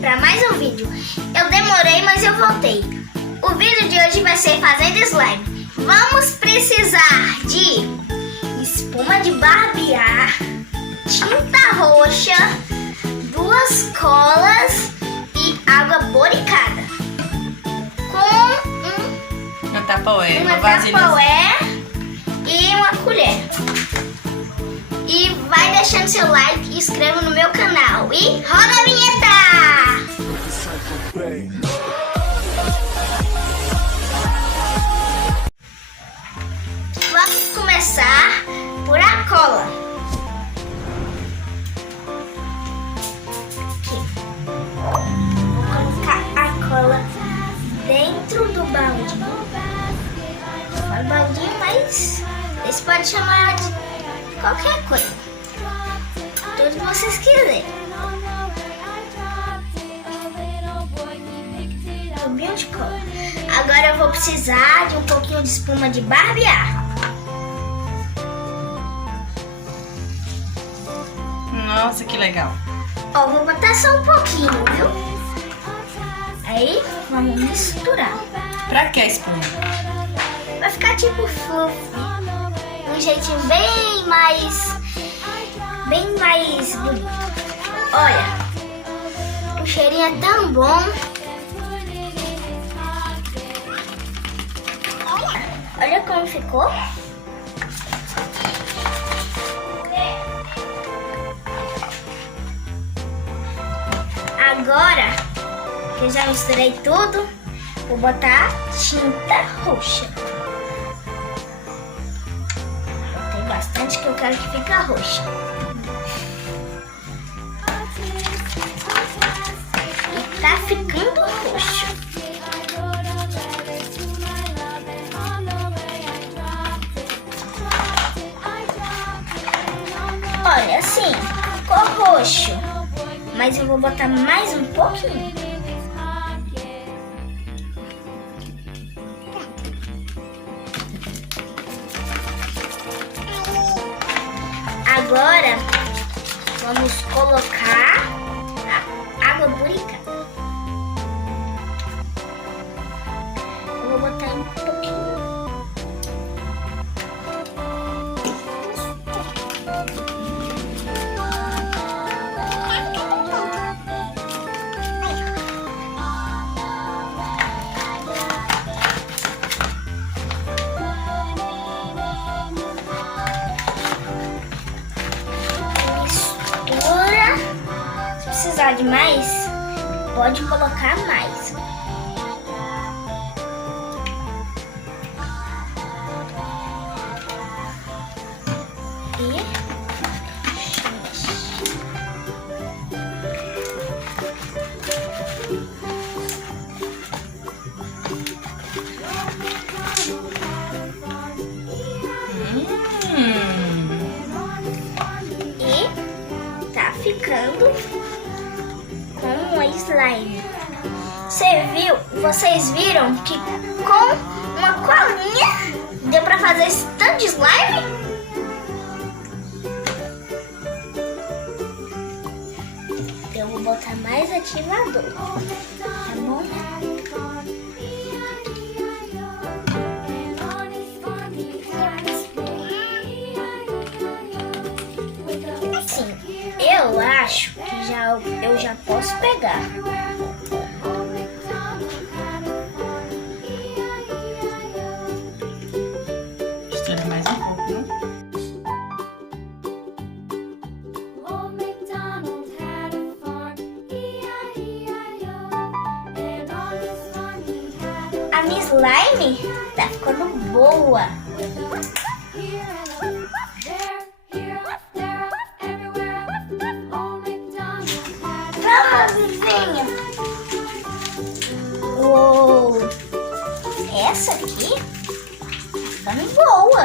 para mais um vídeo. Eu demorei, mas eu voltei. O vídeo de hoje vai ser fazendo slime. Vamos precisar de espuma de barbear, tinta roxa, 2 colas e água boricada. Com uma Tupperware, uma Tupperware e uma colher. E vai deixando seu like e inscreva no meu canal. E roda a vinheta! Vamos começar por a cola. Aqui. Vou colocar a cola dentro do balde. Fala baldinho, mas esse pode chamar de qualquer coisa. Todos vocês quiserem. Tubinho de cola. Agora eu vou precisar de um pouquinho de espuma de barbear. Nossa, que legal. Ó, vou botar só um pouquinho, viu? Aí, vamos misturar. Pra que a espuma? Vai ficar tipo fluff. Um jeitinho bem mais bonito. Olha, o cheirinho é tão bom. Olha como ficou. Agora que eu já misturei tudo, vou botar tinta roxa. Botei bastante que eu quero que fique roxa. E tá ficando roxo. Olha, assim, ficou roxo. Mas eu vou botar mais um pouquinho. Agora, vamos colocar a água boricada. Eu vou botar um pouquinho. Se precisar de mais, pode colocar mais. E tá ficando com um slime. Vocês viram que com uma colinha deu pra fazer esse tanto de slime? Eu vou botar mais ativador, tá bom? Assim, eu acho que eu já posso pegar. Mistura mais um pouco, né? A minha slime tá ficando boa. Vamos, vizinha. Uou! Essa aqui tá ficando boa.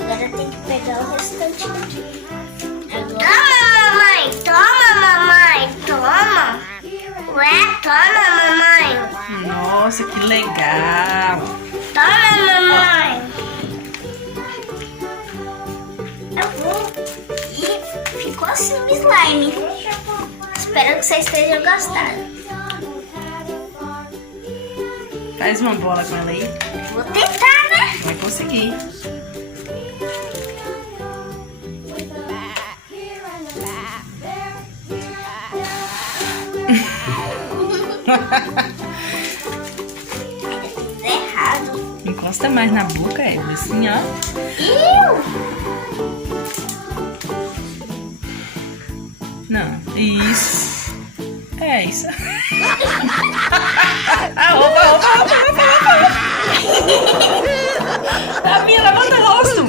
Agora tem que pegar o restante aqui. Toma, mamãe! Toma! Ué, toma, mamãe! Nossa, que legal! Toma, mamãe! Eu vou. E ficou assim o slime. Espero que vocês tenham gostado. Faz uma bola com ela aí. Vou tentar, né? Vai conseguir. Errado. Encosta mais na boca, Evelyn, assim, ó. Não, isso. É isso. Opa. A minha levanta o rosto.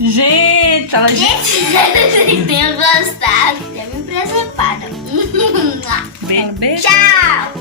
Gente, ela Gente, espero que vocês tenham gostado. Já me preservaram. Beijo. Tchau!